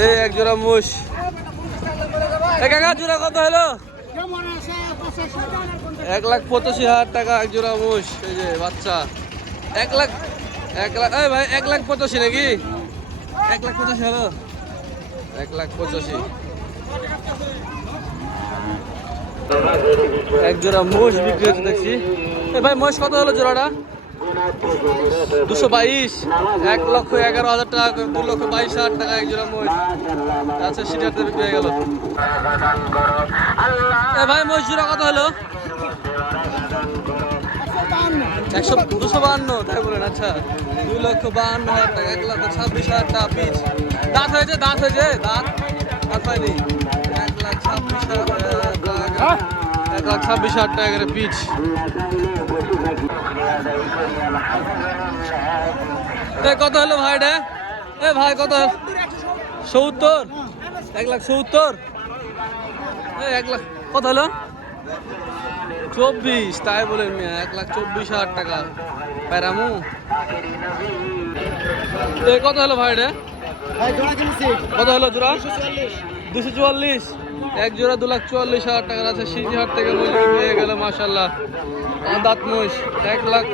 এই এক জোড়া মুষ। এ কাকা, জোড়া কত হলো? এক লাখ পঁচাশি হাজার টাকা এক জোড়া মুষ, এই যে বাচ্চা। এক লাখ এক লাখ, এই ভাই, এক লাখ পঁচাশি নাকি? এক লাখ পঁচাশি হলো। এক লাখ পঁচাশি। এক জোড়া মোষ বিক্রি হচ্ছে দেখছি। ভাই মোষ কত হলো জোড়াটা? দুশো বাইশ, এক লক্ষ এগারো হাজার টাকা দু লক্ষ বাইশ হাজার টাকা এক জোড়া মোষ আচ্ছা সিটারতে বিক্রি হয়ে গেল। ভাই মোষ জোড়া কত হলো? একশো দুশো বাহান্ন, তাই বলেন আচ্ছা। দু লক্ষ বাহান্ন হাজার টাকা, এক লক্ষ ছাব্বিশ হাজার টাকা পিস। দাঁত হয়েছে দাঁত হয়েছে, দাঁত। দাঁত হয়নি। এক লাখ ছাব্বিশ হাজার। এক লাখ ছাব্বিশ হাজার টাকা করে পিচ। কত হলো ভাই রে এ ভাই কত সত্তর? এক লাখ সত্তর? এক লাখ কত হলো? চব্বিশ তাই বলেন মিয়া এক লাখ চব্বিশ হাজার টাকা। প্যারামু কত হলো ভাই রে কত হলো জোড়া? দুশো চুয়াল্লিশ। এক জোড়া দু লাখ চুয়াল্লিশ হাজার টাকার আছে সিজি হাট থেকে মজুরি পেয়ে গেল মাসাল্লাহ দাঁত মহিষ, এক লাখ,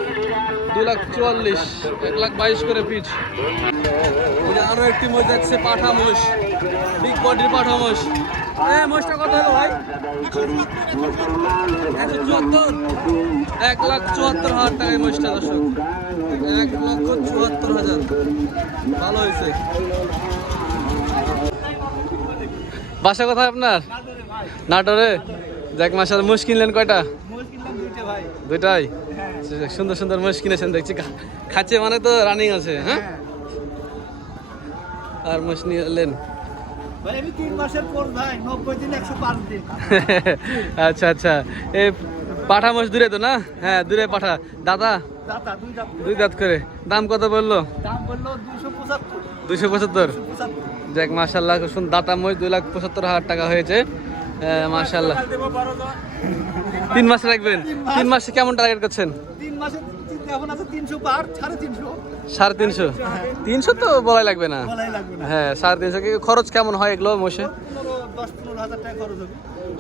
দু লাখ চুয়াল্লিশ, এক লাখ বাইশ করে পিচ। এটা আরও একটি মহিষ যাচ্ছে পাঠা মহিষ বিগ বডির পাঠা মহিষ। এ, মহিষটা কত চুয়াত্তর। এক লাখ চুয়াত্তর হাজার টাকা এই মহিষটা, দর্শক। এক লক্ষ চুয়াত্তর হাজার। ভালো হয়েছে। বাসা কোথায় আপনার? নাটোরে। দেখ মাসাল মুশ কিনলেন কয়টা? দুইটাই? সুন্দর সুন্দর মুশ কিনেছেন দেখছি খাচ্ছে মানে তো রানিং আছে হ্যাঁ? আর মুশ দিন আচ্ছা আচ্ছা। এই পাঠা মোষ দূরে তো না? হ্যাঁ দূরে পাঠা। দাদা? দুই দাঁত করে। দাম কত বলল? দাম বলল দুশো পঁচাত্তর। দুইশো পঁচাত্তর। যাক মার্শাল্লাহ সুন্দর। দাতা মোষ দুই লাখ পঁচাত্তর হাজার টাকা হয়েছে। মার্শাল্লাহ তিন মাস রাখবেন? তিন মাসে। কেমন টার্গেট করছেন? সাড়ে তিনশো। তো বলাই লাগবে না। হ্যাঁ সাড়ে তিনশো কি খরচ কেমন হয় এগুলো দশ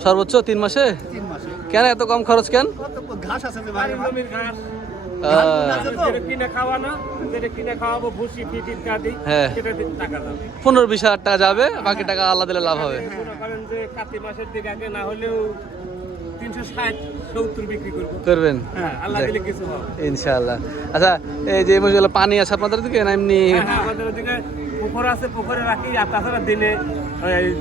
সর্বোচ্চ তিন মাসে? কেন এত কম খরচ কেন? ঘাস আছে হ্যাঁ। পনেরো বিশ হাজার টাকা যাবে বাকি টাকা আল্লাহ দিলে লাভ হবে। করেন যে কাতি মাসের দিকে আগে না হলেও তিনশো ষাট সত্তর বিক্রি করবেন? হ্যাঁ আল্লাহ দিলে কিছু ইনশাআল্লাহ। আচ্ছা এই যে মুরগিগুলো পানি আছে আপনাদের দিকে না এমনি? হ্যাঁ, পুকুর আছে পুকুরে রাখি আর তাছাড়া দিনে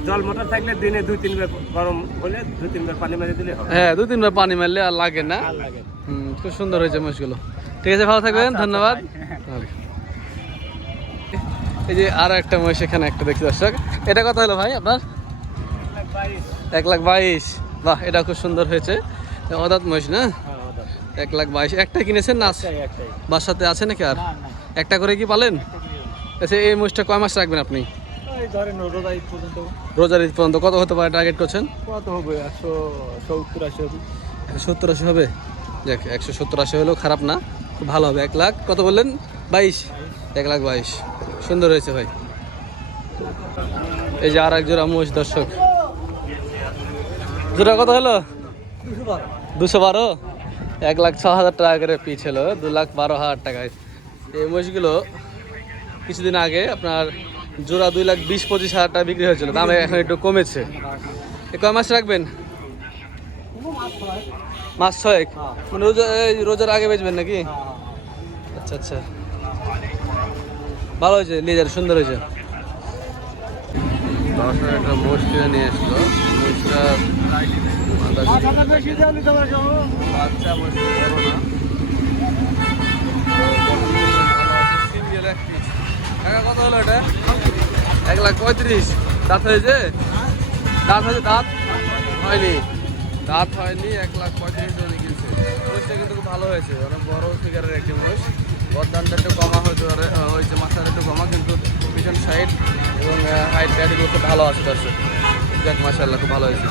জল মোটর থাকলে দিনে দুই তিনবার গরম হলে দুই তিনবার পানি মারি দিলে হ্যাঁ দু তিনবার পানি মারলে আর লাগে না। লাগে খুব সুন্দর হয়েছে মাছগুলো। ঠিক আছে ভালো থাকবেন ধন্যবাদ। এই যে আর একটা মহিষ এখানে একটা দেখি দর্শক। এটা কত হলো ভাই আপনার? এক লাখ বাইশ। বাহ এটা খুব সুন্দর হয়েছে। অদাত মহিষ না? এক লাখ বাইশ। একটা কিনেছেন না? বাসাতে আছে নাকি আর। একটা করে কি পালেন? আচ্ছা এই মহিষটা কয় মাস রাখবেন আপনি? রোজার ঈদ পর্যন্ত। কত হতে পারে টার্গেট করছেন? কত হবে? একশো সত্তর আশি হবে। সত্তর আশি হবে? দেখ একশো সত্তর আশি হলেও খারাপ না, খুব ভালো হবে, এক লাখ, কত বললেন? বাইশ। এক লাখ বাইশ। সুন্দর হয়েছে ভাই। এই যে আর এক জোড়া মোষ দর্শক। জোড়া কত হলো? দুশো বারো। এক লাখ ছ হাজার টাকা করে পিছ হলো, দু লাখ বারো হাজার টাকায় এই মোষগুলো কিছুদিন আগে আপনার জোড়া দুই লাখ বিশ, পঁচিশ হাজার টাকা বিক্রি হয়েছিল, দাম এখন একটু কমেছে। এ কয় মাস রাখবেন? মাস ছয়েক? মানে রোজা এই রোজার আগে বেচবেন নাকি? আচ্ছা আচ্ছা। ভালো হয়েছে লেজার সুন্দর হয়েছে। দশটার একটা মোষ নিয়ে এসলো। মোষটা বাচ্চা মোষ বড় না। সিঙ্গেল এক পিস টাকা কত হলো এটা? এক লাখ পঁয়ত্রিশ। দাঁত হয়েছে? দাঁত হয়েছে দাঁত? হয়নি। দাঁত হয়নি, এক লাখ পঁয়ত্রিশ জনে কিনছে মোষটা কিন্তু খুব ভালো হয়েছে অনেক বড় ফিগারের একটি মোষ বদানটা একটু কমা হয়েছে ওর- হয়েছে, মাথাটা একটু কমা, কিন্তু পিছন সাইড এবং হাইট গাড়িগুলো খুব ভালো আছে দর্শক। দেখ মাসাল্লাহ খুব ভালো হয়েছে।